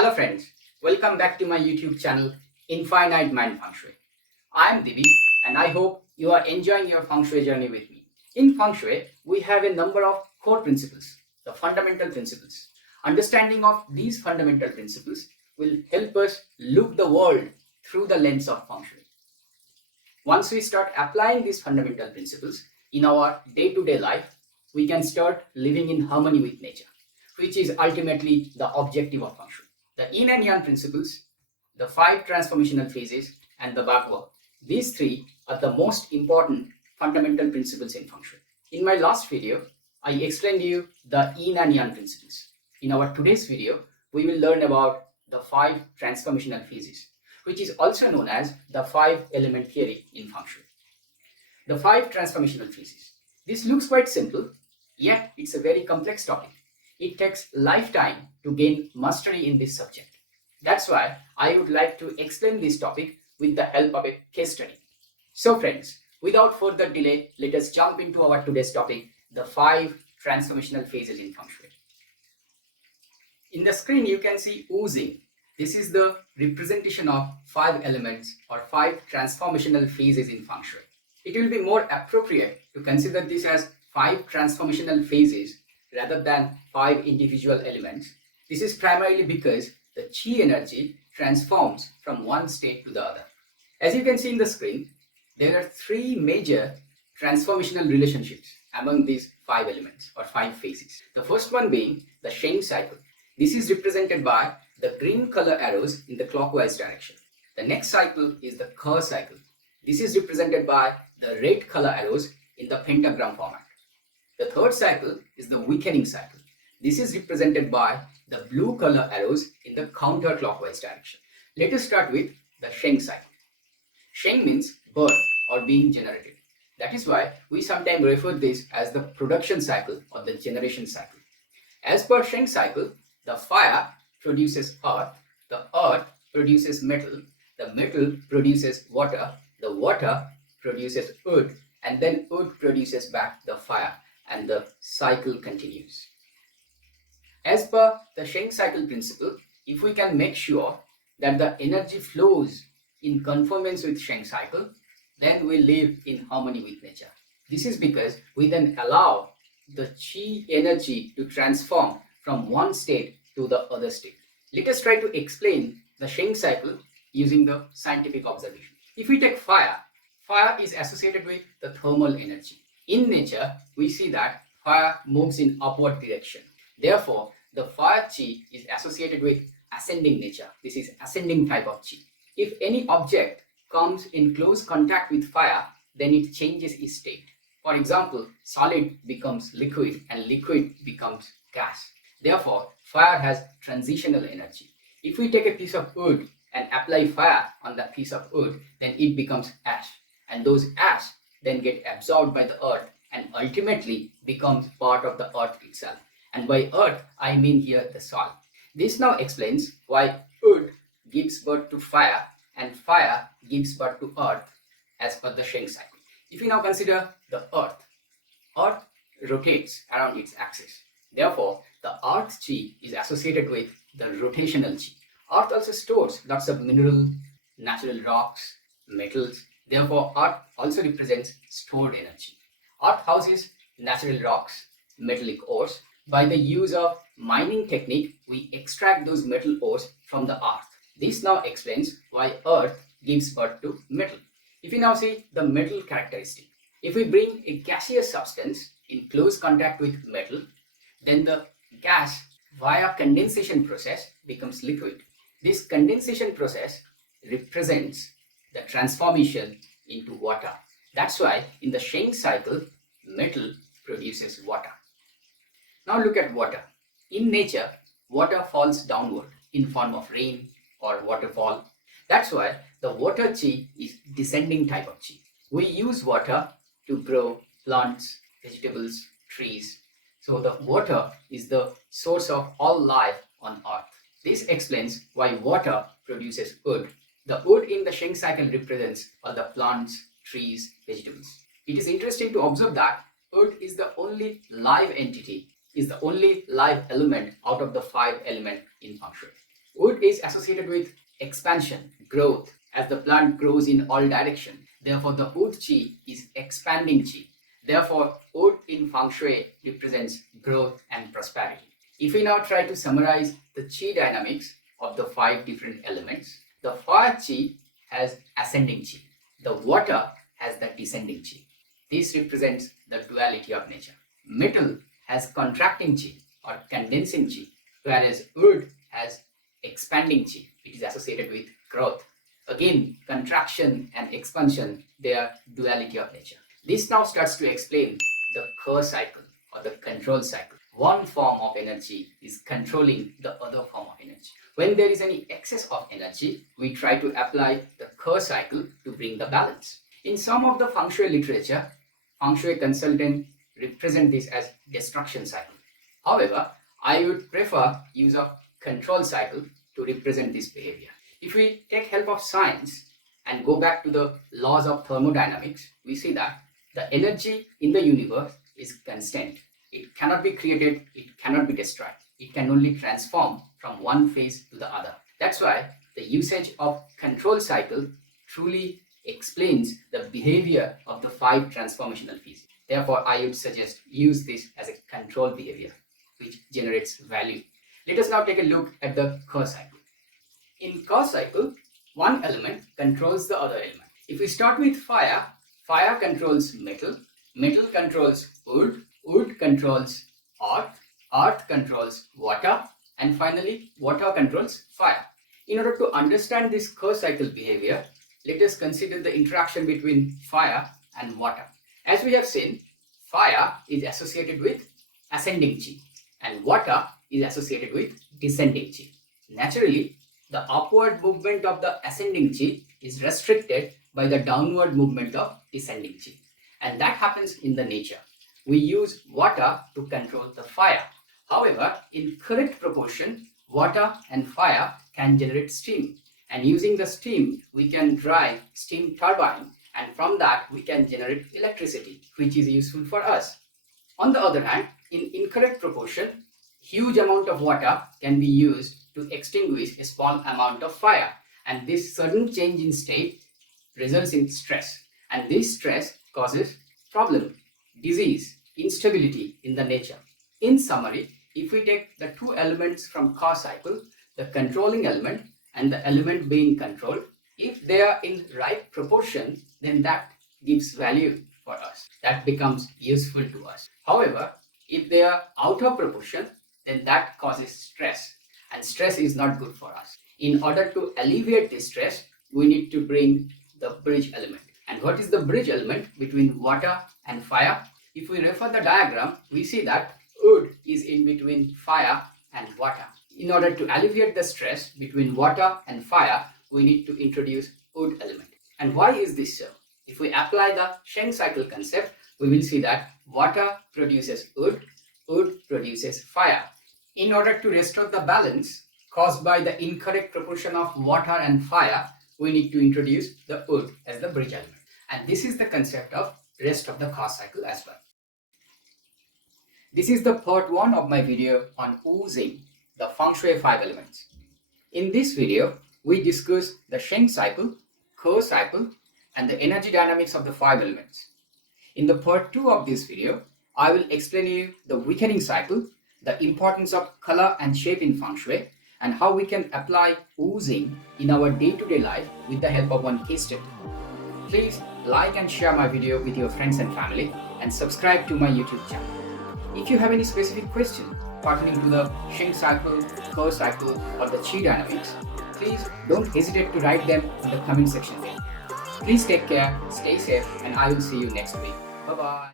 Hello friends, welcome back to my YouTube channel Infinite Mind Feng Shui. I am Divi and I hope you are enjoying your Feng Shui journey with me. In Feng Shui, we have a number of core principles, the fundamental principles. Understanding of these fundamental principles will help us look the world through the lens of Feng Shui. Once we start applying these fundamental principles in our day-to-day life, we can start living in harmony with nature, which is ultimately the objective of Feng Shui. The yin and yang principles, the 5 transformational phases, and the bhagwa. These 3 are the most important fundamental principles in Feng Shui. In my last video, I explained to you the yin and yang principles. In our today's video, we will learn about the 5 transformational phases, which is also known as the 5-element theory in Feng Shui. The 5 transformational phases. This looks quite simple, yet it's a very complex topic. It takes lifetime to gain mastery in this subject. That's why I would like to explain this topic with the help of a case study. So friends, without further delay, let us jump into our today's topic, the 5 transformational phases in Feng Shui. In the screen, you can see oozing. This is the representation of 5 elements or 5 transformational phases in Feng Shui. It will be more appropriate to consider this as 5 transformational phases rather than 5 individual elements. This is primarily because the chi energy transforms from one state to the other. As you can see in the screen, there are 3 major transformational relationships among these 5 elements or 5 phases. The first one being the Sheng cycle. This is represented by the green color arrows in the clockwise direction. The next cycle is the Ke cycle. This is represented by the red color arrows in the pentagram format. The third cycle is the weakening cycle. This is represented by the blue color arrows in the counterclockwise direction. Let us start with the Sheng cycle. Sheng means birth or being generated. That is why we sometimes refer this as the production cycle or the generation cycle. As per Sheng cycle, the fire produces earth, the earth produces metal, the metal produces water, the water produces wood, and then wood produces back the fire, and the cycle continues. As per the Sheng cycle principle, if we can make sure that the energy flows in conformance with Sheng cycle, then we live in harmony with nature. This is because we then allow the chi energy to transform from one state to the other state. Let us try to explain the Sheng cycle using the scientific observation. If we take fire, fire is associated with the thermal energy. In nature, we see that fire moves in upward direction. Therefore, the fire chi is associated with ascending nature. This is ascending type of chi. If any object comes in close contact with fire, then it changes its state. For example, solid becomes liquid and liquid becomes gas. Therefore, fire has transitional energy. If we take a piece of wood and apply fire on that piece of wood, then it becomes ash. And those ash then get absorbed by the earth and ultimately becomes part of the earth itself. And by earth, I mean here the soil. This now explains why wood gives birth to fire and fire gives birth to earth as per the Sheng cycle. If we now consider the earth, earth rotates around its axis. Therefore, the earth chi is associated with the rotational chi. Earth also stores lots of minerals, natural rocks, metals. Therefore, earth also represents stored energy. Earth houses natural rocks, metallic ores. By the use of mining technique, we extract those metal ores from the earth. This now explains why earth gives birth to metal. If we now see the metal characteristic, if we bring a gaseous substance in close contact with metal, then the gas via condensation process becomes liquid. This condensation process represents the transformation into water. That's why in the Sheng cycle, metal produces water. Now look at water. In nature, water falls downward in form of rain or waterfall. That's why the water chi is descending type of chi. We use water to grow plants, vegetables, trees. So the water is the source of all life on earth. This explains why water produces wood. The wood in the Sheng cycle represents all the plants, trees, vegetables. It is interesting to observe that wood is the only live entity, is the only live element out of the 5 elements in Feng Shui. Wood is associated with expansion, growth, as the plant grows in all directions. Therefore, the wood chi is expanding chi. Therefore, wood in Feng Shui represents growth and prosperity. If we now try to summarize the chi dynamics of the 5 different elements, the fire chi has ascending chi. The water has the descending chi. This represents the duality of nature. Metal has contracting chi or condensing chi, whereas wood has expanding chi. It is associated with growth. Again, contraction and expansion, they are duality of nature. This now starts to explain the Ke cycle or the control cycle. One form of energy is controlling the other form of energy. When there is any excess of energy, we try to apply the Ke cycle to bring the balance. In some of the Feng Shui literature, Feng Shui consultants represent this as destruction cycle. However, I would prefer use of control cycle to represent this behavior. If we take help of science and go back to the laws of thermodynamics, we see that the energy in the universe is constant. It cannot be created, it cannot be destroyed. It can only transform from one phase to the other. That's why the usage of control cycle truly explains the behavior of the 5 transformational phases. Therefore, I would suggest use this as a control behavior which generates value. Let us now take a look at the Ke cycle. In Ke cycle, one element controls the other element. If we start with fire, fire controls metal, metal controls wood, wood controls earth, earth controls water, and finally water controls fire. In order to understand this Ke cycle behavior, let us consider the interaction between fire and water. As we have seen, fire is associated with ascending chi and water is associated with descending chi. Naturally, the upward movement of the ascending chi is restricted by the downward movement of descending chi. And that happens in the nature. We use water to control the fire. However, in correct proportion, water and fire can generate steam. And using the steam, we can drive steam turbine. And from that, we can generate electricity, which is useful for us. On the other hand, in incorrect proportion, huge amount of water can be used to extinguish a small amount of fire, and this sudden change in state results in stress, and this stress causes problem, disease, instability in the nature. In summary, if we take the 2 elements from Ke cycle, the controlling element and the element being controlled, if they are in right proportion, then that gives value for us. That becomes useful to us. However, if they are out of proportion, then that causes stress, and stress is not good for us. In order to alleviate this stress, we need to bring the bridge element. And what is the bridge element between water and fire? If we refer the diagram, we see that wood is in between fire and water. In order to alleviate the stress between water and fire, we need to introduce wood element. And why is this so? If we apply the Sheng cycle concept, we will see that water produces wood, wood produces fire. In order to restore the balance caused by the incorrect proportion of water and fire, we need to introduce the wood as the bridge element. And this is the concept of rest of the Ke cycle as well. This is the part 1 of my video on oozing the Feng Shui 5 elements. In this video, we discuss the Sheng cycle, Ke cycle, and the energy dynamics of the 5 elements. In the part 2 of this video, I will explain you the weakening cycle, the importance of color and shape in Feng Shui, and how we can apply oozing in our day-to-day life with the help of one case study. Please like and share my video with your friends and family, and subscribe to my YouTube channel. If you have any specific question pertaining to the Sheng cycle, Ke cycle, or the Qi dynamics, please don't hesitate to write them in the comment section below. Please take care, stay safe, and I will see you next week. Bye-bye.